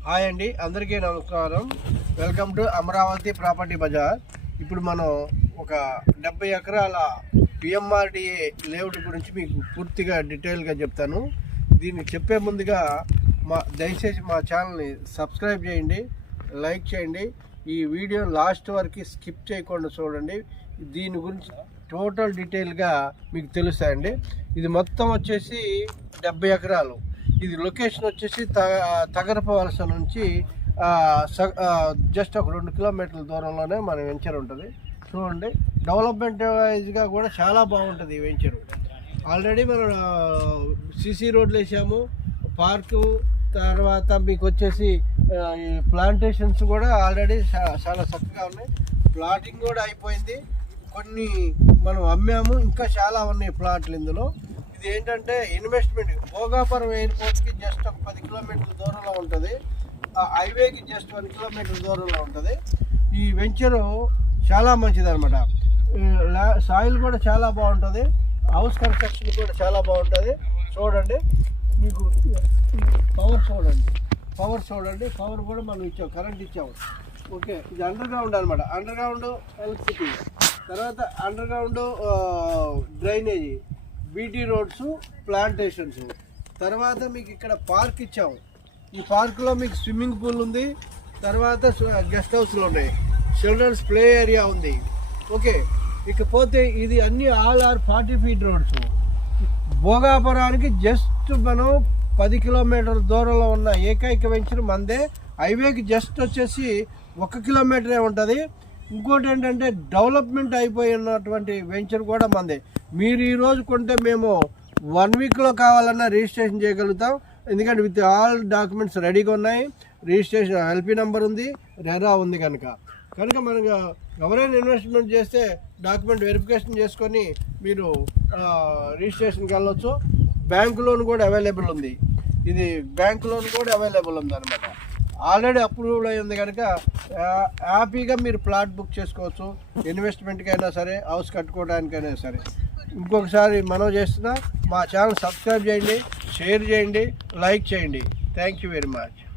Hi అండి, అందరికీ నమస్కారం. Welcome to Amaravati property Bazar. ఇప్పుడు మనం ఒక 70 ఎకరాల పిఎంఆర్డిఏ లేఅవుట్ గురించి మీకు పూర్తిగా డీటెయిల్గా చెప్తాను. దీన్ని చెప్పే ముందుగా దయచేసి మా ఛానల్ని సబ్స్క్రైబ్ చేయండి, లైక్ చేయండి. ఈ వీడియో లాస్ట్ వరకు స్కిప్ చేయకుండా చూడండి. దీని గురించి టోటల్ డీటెయిల్గా మీకు తెలుస్తాయండి. ఇది మొత్తం వచ్చేసి 70 ఎకరాలు. ఇది లొకేషన్ వచ్చేసి తగరప వలస నుంచి జస్ట్ ఒక 2 కిలోమీటర్ల దూరంలోనే మన వెంచర్ ఉంటుంది. చూడండి, డెవలప్మెంట్ వైజ్గా కూడా చాలా బాగుంటుంది ఈ వెంచర్. ఆల్రెడీ మనం సిసి రోడ్లు వేసాము, పార్కు, తర్వాత మీకు వచ్చేసి ఈ ప్లాంటేషన్స్ కూడా ఆల్రెడీ చాలా చక్కగా ఉన్నాయి. ప్లాటింగ్ కూడా అయిపోయింది, కొన్ని మనం అమ్మాము, ఇంకా చాలా ఉన్నాయి ప్లాట్లు ఇందులో. ఇది ఏంటంటే ఇన్వెస్ట్మెంట్ భోగాపురం ఎయిర్పోర్ట్కి జస్ట్ ఒక 10 కిలోమీటర్ల దూరంలో ఉంటుంది. ఆ హైవేకి జస్ట్ 1 కిలోమీటర్ దూరంలో ఉంటుంది. ఈ వెంచరు చాలా మంచిది అనమాట. సాయిల్ కూడా చాలా బాగుంటుంది, హౌస్ కన్స్ట్రక్షన్ కూడా చాలా బాగుంటుంది. చూడండి, మీకు పవర్ చూడండి, పవర్ కూడా మనం ఇచ్చాము, కరెంట్ ఇచ్చాము. ఓకే, ఇది అండర్ గ్రౌండ్ అనమాట. అండర్ గ్రౌండ్ ఎలక్ట్రిసిటీ, తర్వాత under ground drainage, BT roads, plantations. తర్వాత మీకు ఇక్కడ పార్క్ ఇచ్చాము. ఈ పార్కులో మీకు స్విమ్మింగ్ పూల్ ఉంది, తర్వాత గెస్ట్ హౌస్లు ఉన్నాయి, చిల్డ్రన్స్ ప్లే ఏరియా ఉంది. ఓకే, ఇకపోతే ఇది అన్ని all are 40 feet roads. భోగాపురానికి just మనం 10 కిలోమీటర్ల దూరంలో ఉన్న ఏకైక వెంచర్ మందే. హైవేకి జస్ట్ వచ్చేసి 1 కిలోమీటరే ఉంటుంది. ఇంకోటి ఏంటంటే డెవలప్మెంట్ అయిపోయినటువంటి వెంచర్ కూడా మందే. మీరు ఈరోజు కొంటే మేము 1 వీక్లో కావాలన్నా రిజిస్ట్రేషన్ చేయగలుగుతాం. ఎందుకంటే విత్ ఆల్ డాక్యుమెంట్స్ రెడీగా ఉన్నాయి. రిజిస్ట్రేషన్ ఎల్పి నెంబర్ ఉంది, రెరా ఉంది. కనుక మనకు ఎవరైనా ఇన్వెస్ట్మెంట్ చేస్తే డాక్యుమెంట్ వెరిఫికేషన్ చేసుకొని మీరు రిజిస్ట్రేషన్కి వెళ్ళొచ్చు. బ్యాంక్ లోన్ కూడా అవైలబుల్ ఉంది. ఇది బ్యాంక్ లోన్ కూడా అవైలబుల్ ఉంది అనమాట. ఆల్రెడీ అప్రూవ్డ్ అయ్యింది కనుక హ్యాపీగా మీరు ప్లాట్ బుక్ చేసుకోవచ్చు. ఇన్వెస్ట్మెంట్కైనా సరే, హౌస్ కట్టుకోవడానికైనా సరే. ఇంకొకసారి మనం చేస్తున్నా, మా ఛానల్ సబ్స్క్రైబ్ చేయండి, షేర్ చేయండి, లైక్ చేయండి. Thank you very much.